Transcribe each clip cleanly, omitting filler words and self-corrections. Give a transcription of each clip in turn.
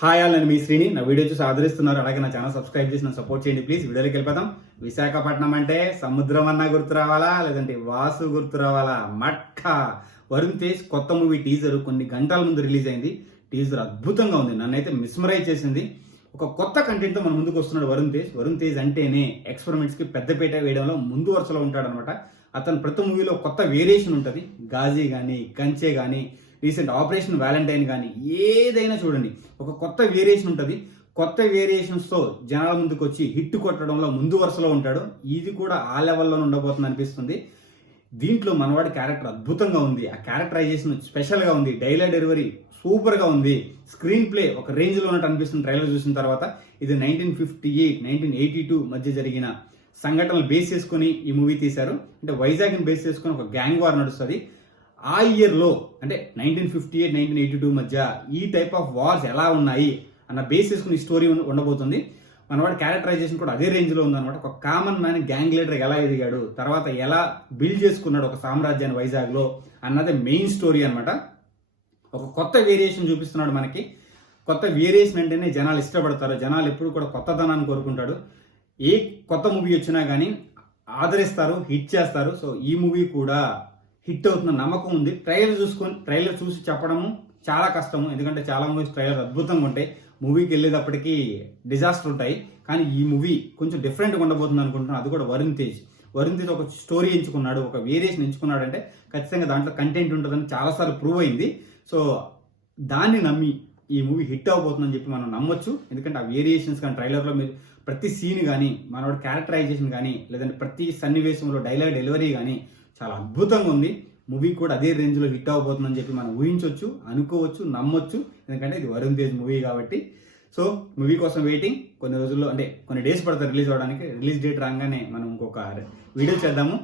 Hi all, నేను మీ శ్రీని. నా video చూసి ఆదరిస్తున్నారు, అలాగే నా ఛానల్ సబ్స్క్రైబ్ చేసి సపోర్ట్ చేయండి ప్లీజ్. వీడియోలోకి వెళ్ళిపోతాం. విశాఖపట్నం అంటే సముద్రం అన్నా గుర్తు రావాలా, లేదంటే వాసు గుర్తు రావాలా? మట్కా. వరుణ్ తేజ్ కొత్త మూవీ టీజర్ కొన్ని గంటల ముందు రిలీజ్ అయింది. టీజర్ అద్భుతంగా ఉంది, నన్నైతే మిస్మరైజ్ చేసింది. ఒక కొత్త కంటెంట్తో మన ముందుకు వస్తున్నాడు వరుణ్ తేజ్. వరుణ్ తేజ్ అంటేనే ఎక్స్పెరిమెంట్స్కి పెద్దపీట వేయడంలో ముందు వరుసలో ఉంటాడనమాట. అతను ప్రతి మూవీలో కొత్త వేరియేషన్ ఉంటుంది. గాజీ కానీ, కంచే కానీ, రీసెంట్ ఆపరేషన్ వ్యాలంటైన్ కానీ ఏదైనా చూడండి, ఒక కొత్త వేరియేషన్ ఉంటుంది. కొత్త వేరియేషన్స్తో జనాల ముందుకు వచ్చి హిట్ కొట్టడంలో ముందు వరుసలో ఉంటాడు. ఇది కూడా ఆ లెవెల్లో ఉండబోతుంది అనిపిస్తుంది. దీంట్లో మనవాడి క్యారెక్టర్ అద్భుతంగా ఉంది, ఆ క్యారెక్టరైజేషన్ స్పెషల్గా ఉంది, డైలాగ్ డెలివరీ సూపర్గా ఉంది, స్క్రీన్ ప్లే ఒక రేంజ్లో ఉన్నట్టు అనిపిస్తుంది ట్రైలర్ చూసిన తర్వాత. ఇది 1958, 1982 మధ్య జరిగిన సంఘటనలు బేస్ చేసుకుని ఈ మూవీ తీశారు. అంటే వైజాగ్ని బేస్ చేసుకుని ఒక గ్యాంగ్ వార్ నడుస్తుంది. ఆ ఇయర్లో అంటే 1958, 1982 మధ్య ఈ టైప్ ఆఫ్ వార్స్ ఎలా ఉన్నాయి అన్న బేస్ చేసుకుని స్టోరీ ఉండబోతుంది. మనవాడి క్యారెక్టరైజేషన్ కూడా అదే రేంజ్లో ఉందన్నమాట. ఒక కామన్ మ్యాన్ గ్యాంగ్ లీడర్ ఎలా ఎదిగాడు, తర్వాత ఎలా బిల్డ్ చేసుకున్నాడు ఒక సామ్రాజ్యాన్ని వైజాగ్లో అన్నదే మెయిన్ స్టోరీ అనమాట. ఒక కొత్త వేరియేషన్ చూపిస్తున్నాడు మనకి. కొత్త వేరియేషన్ అంటేనే జనాలు ఇష్టపడతారు. జనాలు ఎప్పుడు కూడా కొత్తదనాన్ని కోరుకుంటాడు. ఏ కొత్త మూవీ వచ్చినా కానీ ఆదరిస్తారు, హిట్ చేస్తారు. సో ఈ మూవీ కూడా హిట్ అవుతున్న నమ్మకం ఉంది. ట్రైలర్ చూసి చెప్పడము చాలా కష్టము, ఎందుకంటే చాలా మూవీస్ ట్రైలర్ అద్భుతంగా ఉంటాయి, మూవీకి వెళ్ళేటప్పటికి డిజాస్టర్ ఉంటాయి. కానీ ఈ మూవీ కొంచెం డిఫరెంట్గా ఉండబోతుంది అనుకుంటున్నాను. అది కూడా వరుణ్ తేజ్ ఒక స్టోరీ ఎంచుకున్నాడు, ఒక వేరియేషన్ ఎంచుకున్నాడు అంటే ఖచ్చితంగా దాంట్లో కంటెంట్ ఉంటుందని చాలాసార్లు ప్రూవ్ అయింది. సో దాన్ని నమ్మి ఈ మూవీ హిట్ అవబోతుందని చెప్పి మనం నమ్మొచ్చు. ఎందుకంటే ఆ వేరియేషన్స్ కానీ, ట్రైలర్లో మీరు ప్రతి సీన్ కానీ, మనోడి క్యారెక్టరైజేషన్ కానీ, లేదంటే ప్రతి సన్నివేశంలో డైలాగ్ డెలివరీ కానీ చాలా అద్భుతంగా ఉంది. మూవీ కూడా అదే రేంజ్లో హిట్ అవబోతుందని చెప్పి మనం ఊహించవచ్చు, అనుకోవచ్చు, నమ్మొచ్చు. ఎందుకంటే ఇది వరుణ్ తేజ్ మూవీ కాబట్టి. సో మూవీ కోసం వెయిటింగ్. కొన్ని రోజుల్లో అంటే కొన్ని డేస్ పడుతుంది రిలీజ్ అవ్వడానికి. రిలీజ్ డేట్ రాగానే మనం ఇంకొక వీడియో చేద్దాము,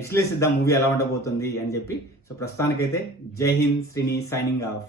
విశ్లేషిద్దాం మూవీ ఎలా ఉండబోతుంది అని చెప్పి. సో ప్రస్తుతానికైతే జై హింద్, శ్రీని సైనింగ్ ఆఫ్.